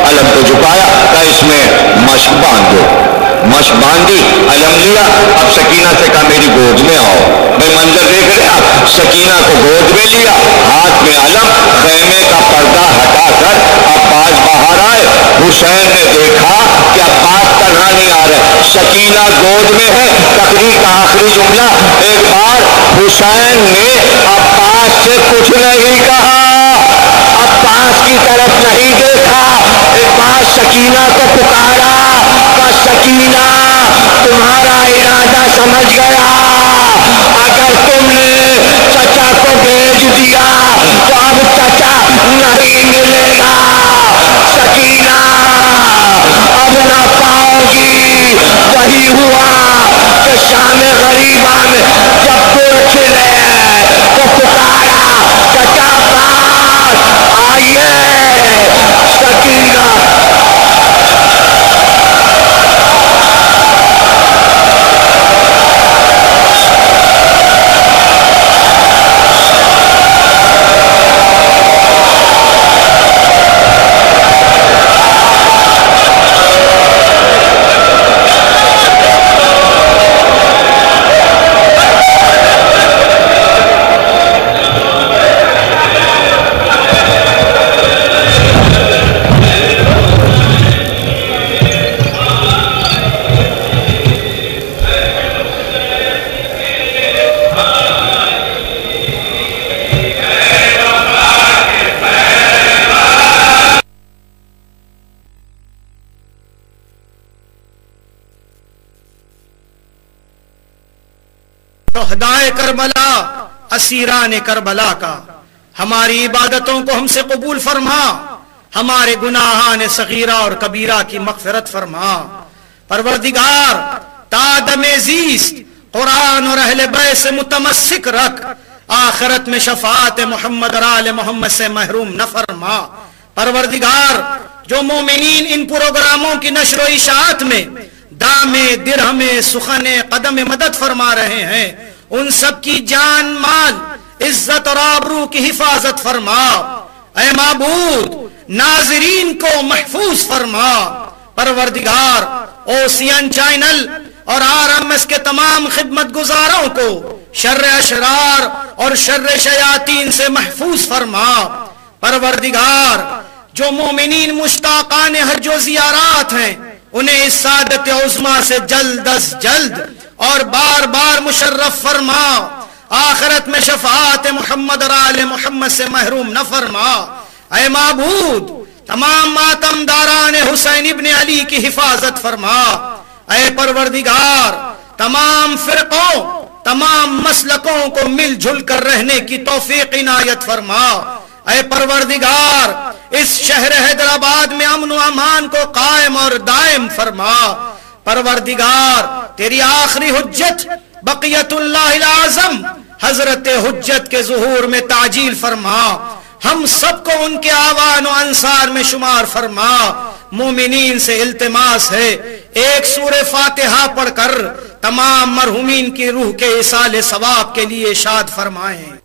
علم کو جھکایا، کہا اس میں مشق باندھ دو. مشق باندھی، علم لیا. اب سکینہ سے کہا میری گود میں آؤ. بھائی منظر دیکھ رہے آپ، سکینہ کو گود میں لیا، ہاتھ میں علم. خیمے کا پردہ ہٹا کر عباس باہر آئے. حسین نے دیکھا کہ عباس تنہا نہیں آ رہے، سکینہ گود میں ہے. تقریر کا آخری جملہ، ایک بار حسین نے عباس سے کچھ نہیں کہا، عباس کی طرف نہیں دیکھا. ایک بار سکینہ کو پکارا، کہا سکینہ تمہارا ارادہ سمجھ گیا، اگر تم نے چچا کو بھیج دیا تو اب چچا نہیں ملے گا. سکینہ اب نہ پاؤ گی. وہی ہوا کہ شام غریبہ میں جب گل کھلے تو پکارا چچا پاس آئیے. سکینہ شہدائے کربلا اسیران کربلا کا، ہماری عبادتوں کو ہم سے قبول فرما، ہمارے گناہان صغیرہ اور کبیرہ کی مغفرت فرما۔ پروردگار تا دم زیست قرآن اور اہل بیت سے متمسک رکھ، آخرت میں شفاعت محمد اور آل محمد سے محروم نہ فرما۔ پروردگار جو مومنین ان پروگراموں کی نشر و اشاعت میں دامے درہم سخن قدم مدد فرما رہے ہیں، ان سب کی جان مال عزت اور آبرو کی حفاظت فرما۔ اے معبود ناظرین کو محفوظ فرما۔ پروردگار اوسین چینل اور RMS کے تمام خدمت گزاروں کو شر اشرار اور شر شیاطین سے محفوظ فرما۔ پروردگار جو مومنین مشتاقان حج و زیارات ہیں، انہیں اس سعادت عظمیٰ سے جلد از جلد اور بار بار مشرف فرما، آخرت میں شفاعت محمد اور آل محمد سے محروم نہ فرما۔ اے معبود تمام ماتم داران حسین ابن علی کی حفاظت فرما۔ اے پروردگار تمام فرقوں تمام مسلکوں کو مل جل کر رہنے کی توفیق عنایت فرما۔ اے پروردگار اس شہر حیدرآباد میں امن و امان کو قائم اور دائم فرما۔ پروردگار تیری آخری حجت بقیت اللہ العظم حضرت حجت کے ظہور میں تعجیل فرما، ہم سب کو ان کے آوان و انصار میں شمار فرما۔ مومنین سے التماس ہے ایک سورہ فاتحہ پڑھ کر تمام مرحومین کی روح کے ایصال ثواب کے لیے شاد فرمائیں۔